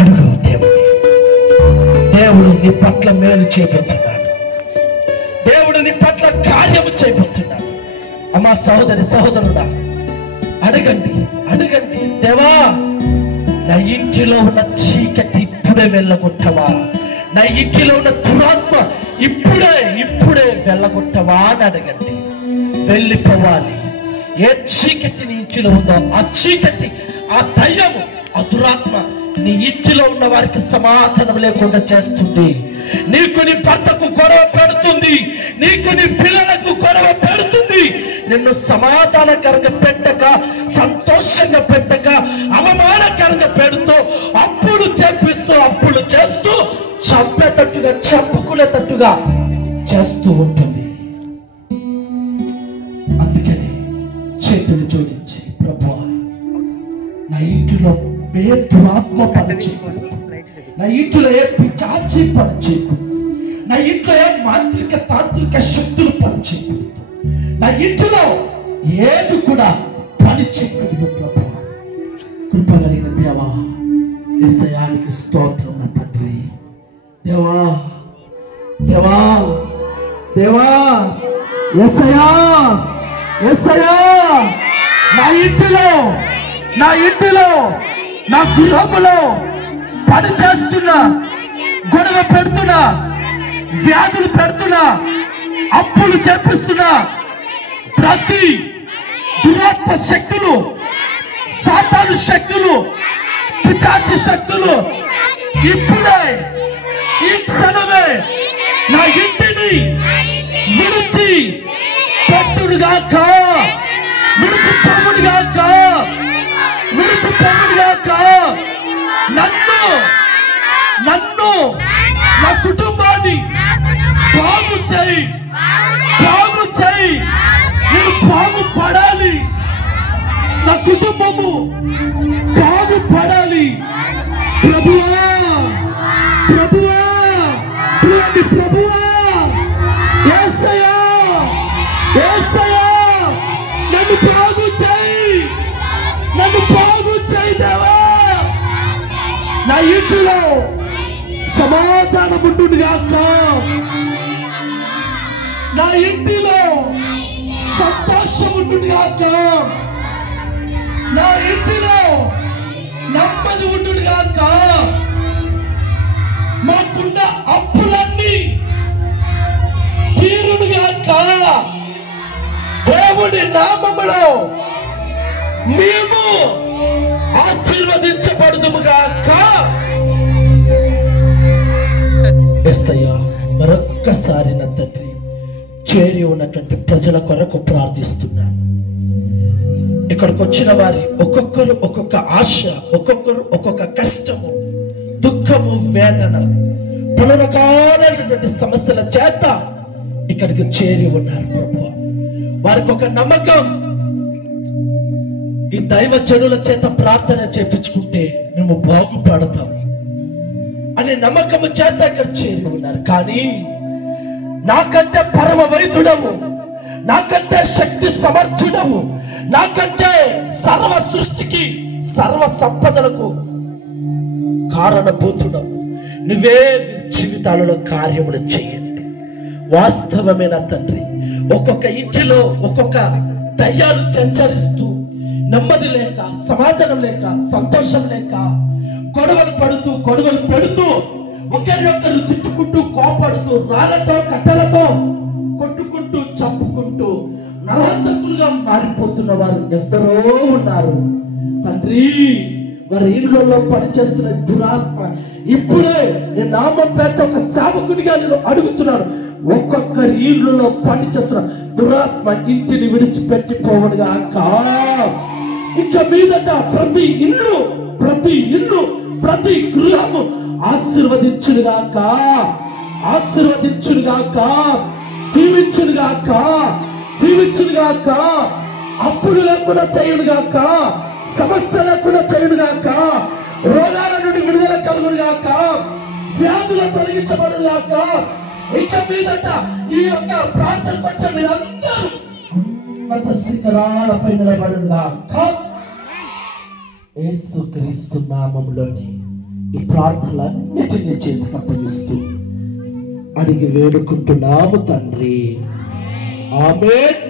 అడుగు. దేవుడు నీ పట్ల మేలు చేయబోతున్నాడు. దేవుడు నీ పట్ల కార్యము చేయబోతున్నాడు. అమ్మా సహోదరి సహోదరుడా, అడగండి అడగండి. దేవా, నా ఇంటిలో ఉన్న చీకటి ఇప్పుడే వెళ్ళగొట్టవా, నా ఇంటిలో ఉన్న దురాత్మ ఇప్పుడే వెళ్ళగొట్టవా అని అడగండి. వెళ్ళిపోవాలి. ఏ చీకటి నీ ఇంటిలో ఉందో ఆ చీకటి, ఆ దయ్యము, ఆ దురాత్మ నీ ఇంటిలో ఉన్న వారికి సమాధానం లేకుండా చేస్తుంది. నీకు నీ భర్తకు గొడవ పెడుతుంది, నీకు నీ పిల్లలకు గొడవ పెడుతుంది. నిన్ను సమాధానకరంగా పెట్టక, సంతోషంగా పెట్టక, అవమానకరంగా పెడుతూ, అప్పులు చేస్తూ చంపేటట్టుగా, చంపుకునేటట్టుగా చేస్తూ ఉంటుంది. అందుకని చేతులు జోడించి, ప్రభువా, నా ఇంటిలో ఏ దురాత్మ పనిచేయకూడదు, నా ఇంట్లో ఏ పిశాచి పనిచేయకూడదు, నా ఇంట్లో ఏ మాంత్రిక తాంత్రిక శక్తులు పనిచేయకూడదు, నా ఇంటిలో ఏది కూడా పనిచేయకూడదు. ప్రభువా, కృప కలిగిన దేవా, యేసయ్యానికి స్తోత్రం. నా తండ్రి, దేవా దేవా దేవా, యేసయ్యా యేసయ్యా, నా ఇంటిలో నా గృహములో పని చేస్తున్నా, గొడవ పెడుతున్నా, వ్యాధులు పెడుతున్నా, అప్పులు చేపిస్తున్నా ప్రతి దురాత్మ శక్తులు, సాతాను శక్తులు, పిశాచి శక్తులు ఇప్పుడే ఈ క్షణమే నా ఇంటిని విడిచి పెట్టుడుగాక, విడిచిపోవుడుగాక, నన్ను నా కుటుంబాన్ని బాగు చేయి. నేను బాగుపడాలి, నా కుటుంబము బాగుపడాలి. ప్రభువా ప్రభువా ప్రభువా, యేసయ్యా యేసయ్యా, నన్ను బాగు చేయి దేవా. నా ఇంటిలో సమాధానం ఉండుగాక, నా ఇంటిలో సంతోషం ఉండుగాక, నా ఇంటిలో నెమ్మది ఉండుగాక, మాకున్న అప్పులన్నీ తీరునుగాక. దేవుడి నామములో మేము ఆశీర్వదించబడుదుముగాక. యేసయ్యా, మరొక్కసారి నా తండ్రి, చేరి ఉన్నటువంటి ప్రజల కొరకు ప్రార్థిస్తున్నాను. ఇక్కడికి వచ్చిన వారి ఒక్కొక్కరు ఒక్కొక్క ఆశ, ఒక్కొక్కరు ఒక్కొక్క కష్టము, దుఃఖము, వేదన, పలు రకాలైనటువంటి సమస్యల చేత ఇక్కడికి చేరి ఉన్నారు. ప్రభువా, వారికి ఒక నమ్మకం, ఈ దైవ జనుల చేత ప్రార్థన చేపించుకుంటే మేము బాగుపడతాం అనే నమ్మకము చేత ఇక్కడ చేరి ఉన్నారు. కానీ నాకంటే పరమ వైద్యుడము, నాకంటే శక్తి సమర్థుడము, నాకంటే సర్వ సృష్టికి, సర్వ సంపదలకు కారణభూతుడము, నువ్వే జీవితాలలో కార్యములు చేయండి. వాస్తవమైన తండ్రి, ఒక్కొక్క ఇంటిలో ఒక్కొక్క దయ్యాలు సంచరిస్తూ, నెమ్మది లేక, సమాధానం లేక, సంతోషం లేక, గొడవలు పెడుతూ ఒకరినొకరు తిట్టుకుంటూ, కోపడుతూ, రాళ్లతో కట్టెలతో కొట్టుకుంటూ, చంపుకుంటూ నరహంతకులుగా మారిపోతున్న వారు ఎందరో ఉన్నారు. తండ్రి, వారి ఇళ్లలో పనిచేస్తున్న దురాత్మ ఇప్పుడే నేను నామం పేట ఒక సేవకునిగా నేను అడుగుతున్నాను, ఒక్కొక్కరి ఇళ్లలో పనిచేస్తున్న దురాత్మ ఇంటిని విడిచిపెట్టిపోవడుగాక. ఇక మీదట ప్రతి ఇల్లు, ప్రతి గృహము ఆశీర్వదించునుగాక, దీవించునుగాక, అప్పులు లేకుండా చేయునుగాక, సమస్య లేకుండా చేయునుగాక, రోగాల నుండి విడుదల కలుగునుగాక, వ్యాధుల తొలగించబడుగాక. ఇక మీదట ఈ యొక్క ప్రార్థనకు వచ్చిన మీరందరూ ఉన్నత శిఖరాలపై నిలబడుగాక. యేసుక్రీస్తు నామములోని ఈ ప్రార్థనలన్నిటిని చేతికి అప్పగిస్తూ అడిగి వేడుకుంటున్నాము తండ్రి. ఆమేన్.